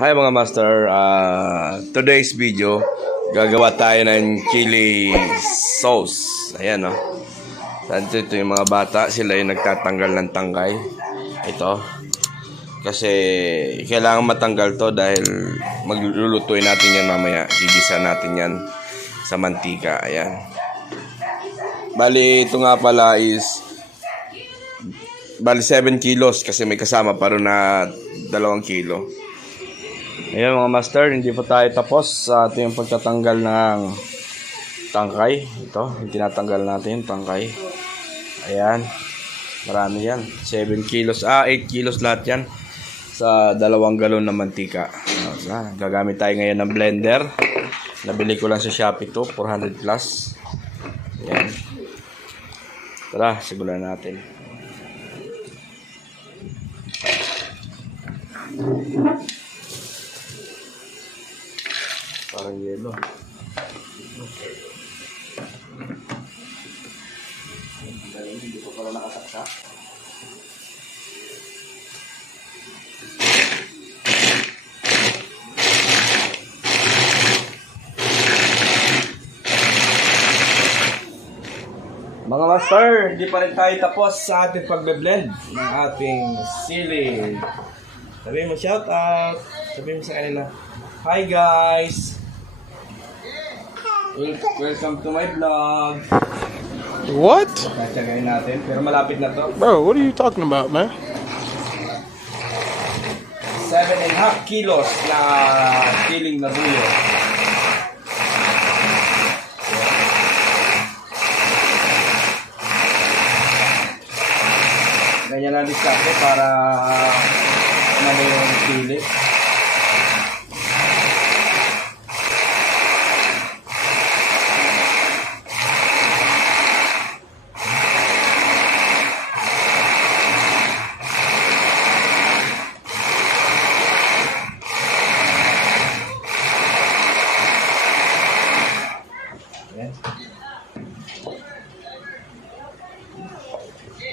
Hi mga master, today's video gagawa tayo ng chili sauce. Ayan o. Ito yung mga bata, sila yung nagtatanggal ng tangkay. Ito. Kasi kailangan matanggal to dahil maglulutuin natin yan mamaya. Gigisa natin yan sa mantika. Ayan. Bali ito nga pala is 7 kilos kasi may kasama pa rin na 2 kilo. Ayan mga master, hindi pa tayo tapos sa ating pagtatanggal ng tangkay. Ito, yung tinatanggal natin yung tangkay. Ayan, marami yan. 7 kilos, 8 kilos lahat yan sa 2 galon na mantika. Gagamit tayo ngayon ng blender. Nabili ko lang sa Shopee to, 400 plus. Ayan. Tara, simulan natin. Parang yelo. Hindi ko pala nakasaksak. Mga master, hindi pa rin tayo tapos sa ating pagbe-blend ng ating sili. Sabihin mo shout out. Sabihin mo sa kanila, hi guys! Welcome to my vlog. What? Tatsyagayin natin, pero malapit na to. Bro, what are you talking about, man? 7.5 kilos na siling na buyo. Ganyan lang diskarte para ano yung sili.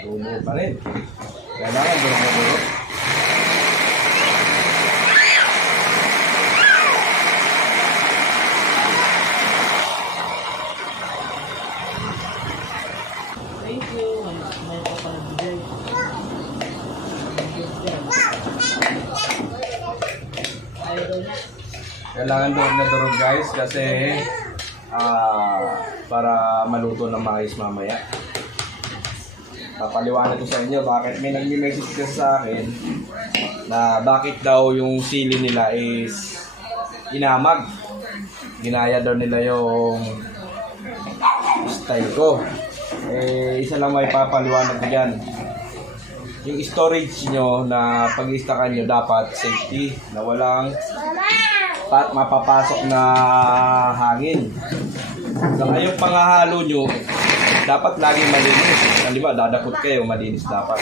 Bumuo pa rin. Kailangan bumuo. Thank you. May papalagay. Kailangan durog na durog guys kasi para maluto ng mais mamaya. Papaliwanag ko sa inyo bakit may nag-message kasi sa akin na bakit daw yung sili nila is inamag. Ginaya daw nila yung style ko. Isa lang may papaliwanag ko dyan. Yung storage nyo na pag-istakan nyo dapat safety na walang mapapasok na hangin. Saka yung panghahalo nyo dapat laging malinis. Halimbawa, dadakot kayo, malinis dapat.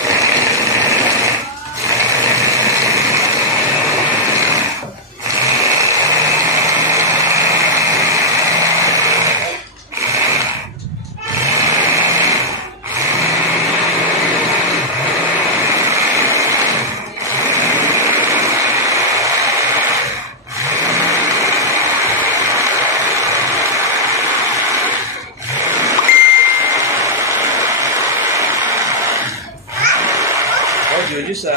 Jujus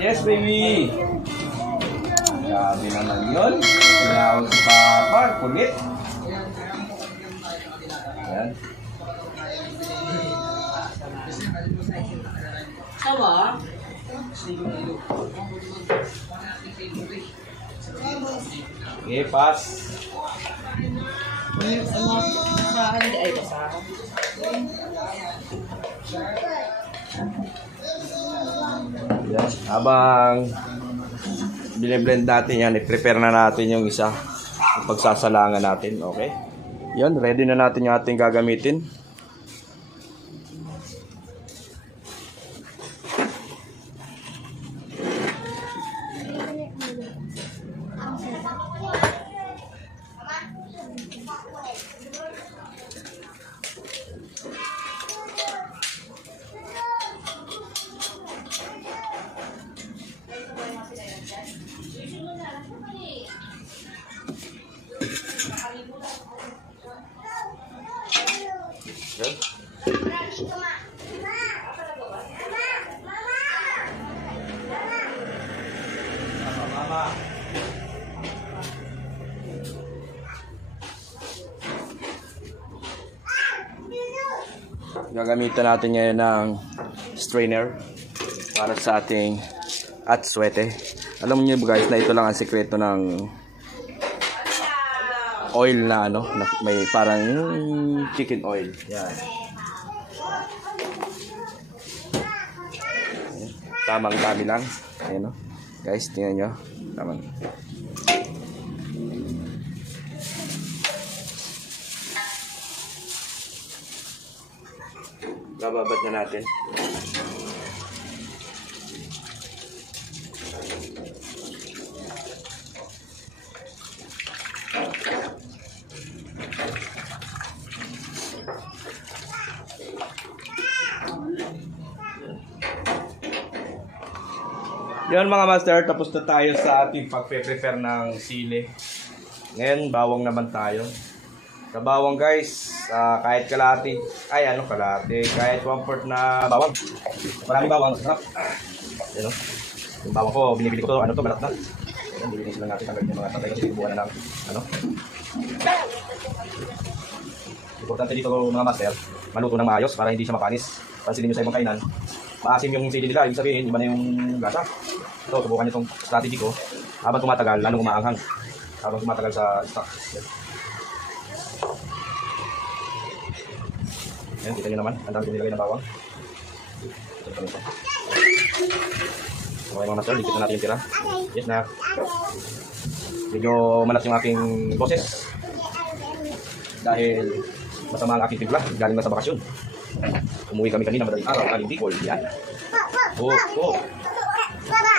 Yes, baby. Grabe naman yun. Tinawag si Papa. Kulit. Ayan. Sawa? Okay, pass. Ay, kasama. Yan. Habang bine-blend natin yan, i-prepare na natin yung isa. Yung pagsasalangan natin, okay? Yan, ready na natin yung ating gagamitin. Gagamitan natin ngayon ng strainer para sa ating atsuete. Alam niyo guys na ito lang ang sekreto ng oil na ano, na may parang chicken oil. Yan. Tamang dami lang. Ayan o. Guys, tingnan nyo. Tamang. Bababad na natin. Yan mga master, tapos na tayo sa ating pagpe-prepare ng sili. Ngayon, bawang naman tayo. Sa bawang guys, kahit kalahati, kalahati, kahit 1/4 na bawang. Maraming bawang, sarap. Yan o. Yung bawang ko, binibili ko to, balat na. Yan, bilhin sila natin, tanggalin yung mga tatay kasi buwan na ng, Importante dito mga master, maluto ng maayos para hindi siya mapanis. Pansinin nyo sa ibang kainan, maasim yung sili nila, ibig sabihin, iba na yung lasa. Ito, subukan nyo itong strategy ko. Habang tumatagal, lalong umaanghang. Habang tumatagal sa stock. Ayan, kita nyo naman. Ang dami nilagay ng bawang. Okay mga master, dikit na natin yung tira. Yes na. Medyo malas yung aking boses. Dahil masama ang aking timpla. Galing na sa bakasyon. Umuwi kami kanina madaling araw. Galing Bicol. Yan. Oh.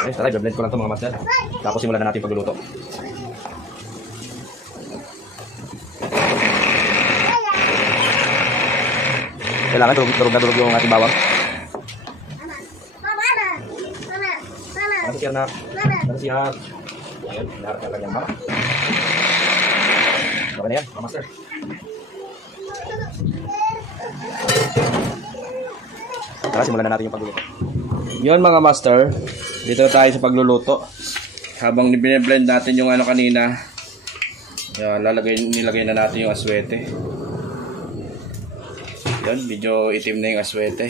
Okay, tara, i-blend ko lang ito mga master. Tapos simulan na natin pagluluto. Kailangan durog na durog yung ating bawang. Masih siap nak. Masih siap. Ayan, lahat na lang yan mama. Okay na yan, mga master. Tara, simulan na natin yung pagluluto. Yun mga master, dito na tayo sa pagluluto. Habang bine-blend natin yung kanina, yan, nilagay na natin yung aswete. Yan, medyo itim na yung aswete.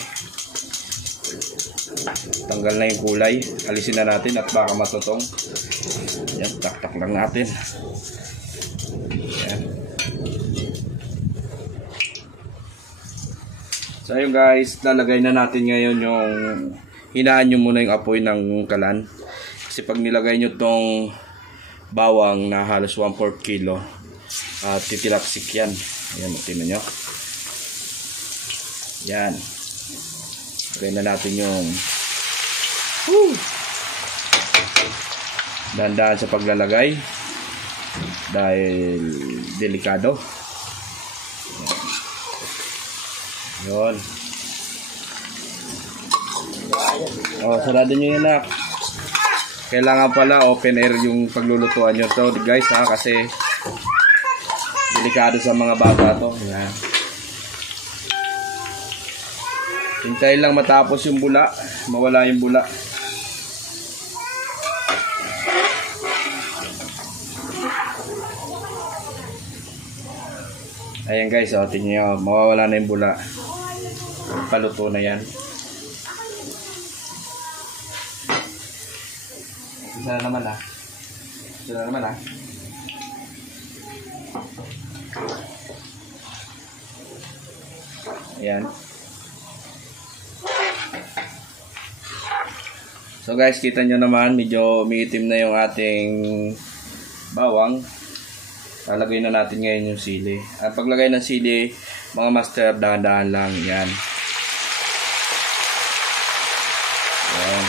Tanggal na yung kulay. Alisin na natin at baka matutong. Yan, tak-tak lang natin. Yan. So ayun guys, lalagay na natin ngayon yung hinaan nyo muna yung apoy ng kalan. Kasi pag nilagay nyo tong bawang na halos 1/4 kilo, titilaksik yan. Ayan, tingnan nyo. Yan. Lagay na natin yung dahan-dahan sa paglalagay dahil delikado. Yun. Sarado nyo yun na. Kailangan pala open air yung paglulutuan nyo to guys kasi delikado sa mga bata to. Yan. Hintayin lang matapos yung bula, mawala yung bula. Ayan guys, tingnan nyo, mawawala na yung bula. Paluto na yan. Isa na naman Ayan. So guys, kita nyo naman, medyo umiitim na yung ating bawang. Lalagay na natin ngayon yung sili. At paglagay ng sili, mga master, dahan-dahan lang. Yan. Yan.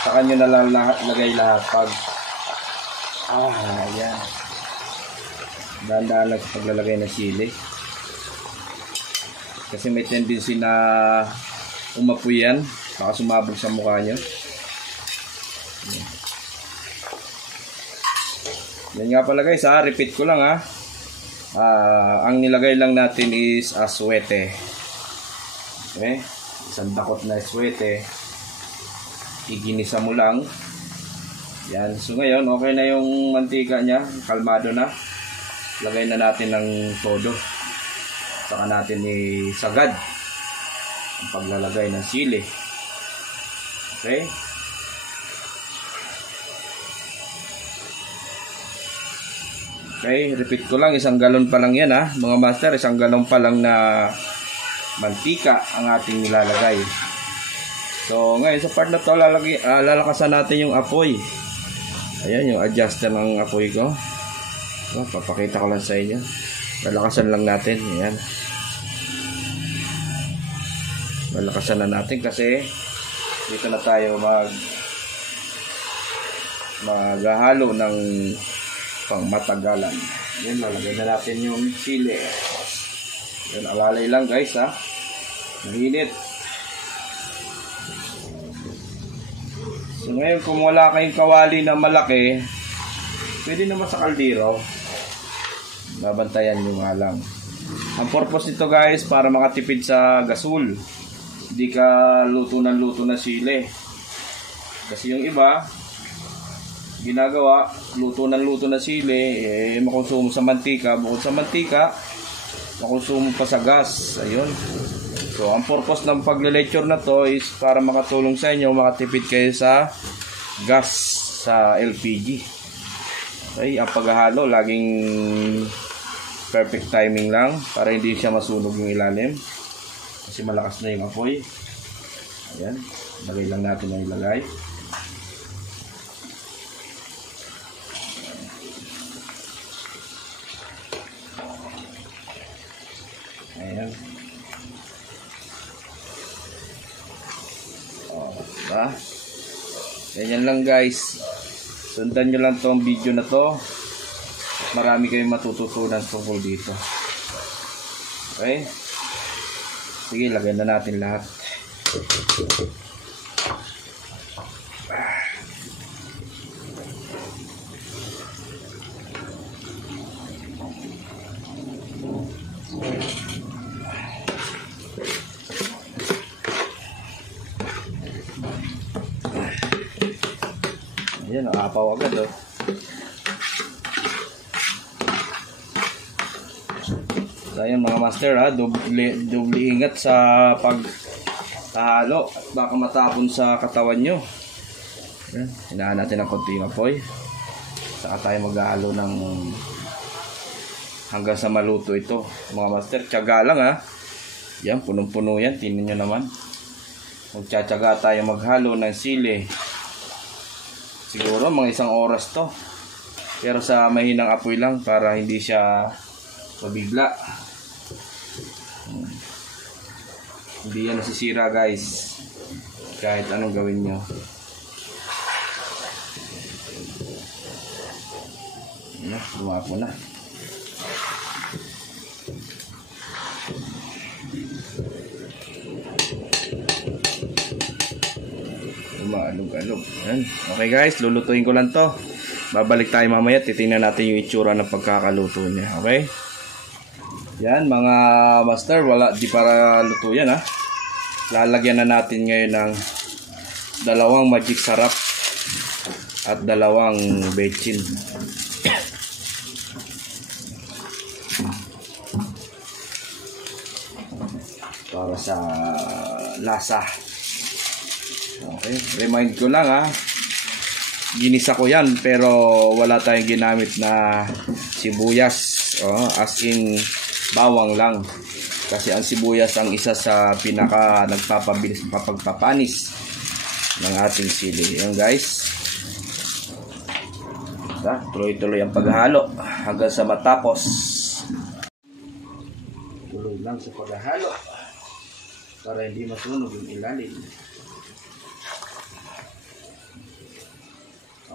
Saka nyo na lang lagay lahat pag yan. Dahan-dahan lang sa paglalagay ng sili. Kasi may tendency na umapoy yan. Baka sumabog sa mukha nyo. Yan. Yan nga pala guys repeat ko lang ang nilagay lang natin is aswete. Okay? Isang dakot na aswete. Iginisa mo lang. Yan. So ngayon, okay na yung mantika niya. Kalmado na. Lagay na natin ng todo. Saka natin isagad ang paglalagay ng sili. Okay? Okay, repeat ko lang, 1 galon pa lang yan ha, mga master, 1 galon pa lang na mantika ang ating nilalagay. So ngayon sa part na to, lalakasan natin yung apoy. Ayan, yung adjuster ng apoy ko. So, papakita ko lang sa inyo. Lalakasan lang natin, ayan. Lalakasan na natin kasi dito na tayo maghahalo ng pangmatagalan. Yan, lalagay na natin yung sili. Yan, alalay lang guys ha. Malinit. So ngayon, kung wala kayong kawali na malaki, pwede naman sa kaldero. Babantayan nyo nga lang. Ang purpose nito guys, para makatipid sa gasol. Hindi ka luto na sili. Kasi yung iba, ginagawa, luto na sili, makonsumo sa mantika. Bukod sa mantika, makonsumo pa sa gas. Ayun. So, ang purpose ng pagle-lecture na to is para makatulong sa inyo, makatipid kayo sa gas, sa LPG. Okay, ang paghahalo, laging perfect timing lang para hindi siya masunog yung ilalim. Kasi malakas na yung apoy. Ayan, lagay lang natin ang ilagay. Ayan. O, diba? Ganyan lang guys. Sundan nyo lang tong video na to. Marami kayong matututunan tungkol dito. Okay? Sige, lagyan na natin lahat. Ayan, nakapaw agad oh. So ayan mga master ha, doble ingat sa pagkahalo at baka matapon sa katawan nyo. Ayan, hinahan natin ng konting apoy. Saka tayo maghahalo ng hanggang sa maluto ito. Mga master, tiyaga lang ha. Yan, punong-puno yan, tingnan nyo naman. Magtsatsaga tayo maghalo ng sili. Siguro mga 1 oras to. Pero sa mahinang apoy lang para hindi siya mabigla. Hindi yan nasisira guys. Kahit anong gawin nyo. Lumapo na. Alog-alog. Okay guys, lulutuin ko lang to. Babalik tayo mamaya, titingnan natin yung itsura ng pagkakaluto niya. Okay? Yan mga master, wala di para luto yan ha. Lalagyan na natin ngayon ng 2 magic sarap at 2 bechin. Para sa lasa. Okay, remind ko lang ha. Ginisa ko yan pero wala tayong ginamit na sibuyas. As in bawang lang. Kasi ang sibuyas ang isa sa pinaka nagpapabilis pagpapanis ng ating sili. Yan guys. Tuloy-tuloy ang paghalo hanggang sa matapos. Tuloy lang sa paghalo para hindi masunog yung ilalim.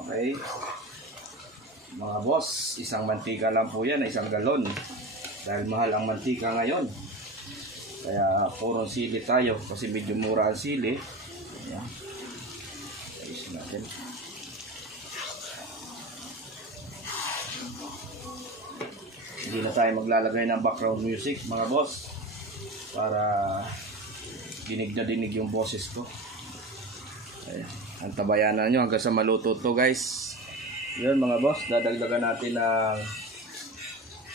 Okay. Mga boss, 1 mantika lang po yan, 1 galon. Dahil mahal ang mantika ngayon. Kaya puro sili tayo kasi medyo mura ang sili. Ayan. Ayos natin. Hindi na tayo maglalagay ng background music mga boss. Para dinig na dinig yung boses ko. Ayan. Antabayanan nyo hanggang sa maluto to guys. Yun mga boss, dadagdagan natin ng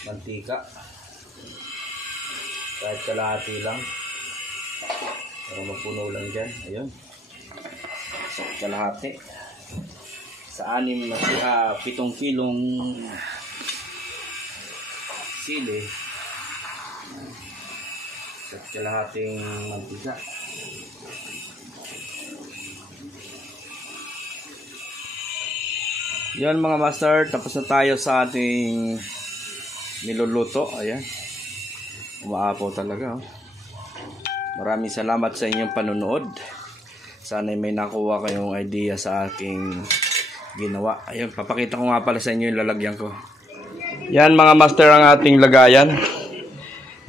mantika. Kahit kalahati lang. Para mapuno lang dyan. Ayun. So, kalahati. Sa 7 kilong sili. At kalahating mantika. Yan mga master, tapos na tayo sa ating niluluto. Ayan. Umaapaw talaga. Oh. Maraming salamat sa inyong panunood. Sana may nakuha kayong idea sa aking ginawa. Ayun, papakita ko nga pala sa inyo yung lalagyan ko. Yan mga master ang ating lagayan.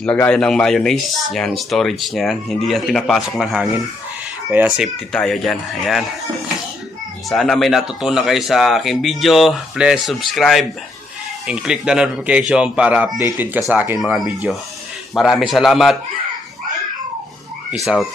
Lagayan ng mayonnaise. Yan, storage niya yan. Hindi yan pinapasok ng hangin. Kaya safety tayo dyan. Ayan. Sana may natutunan kayo sa aking video. Please subscribe and click the notification para updated ka sa aking mga video. Maraming salamat. Peace out.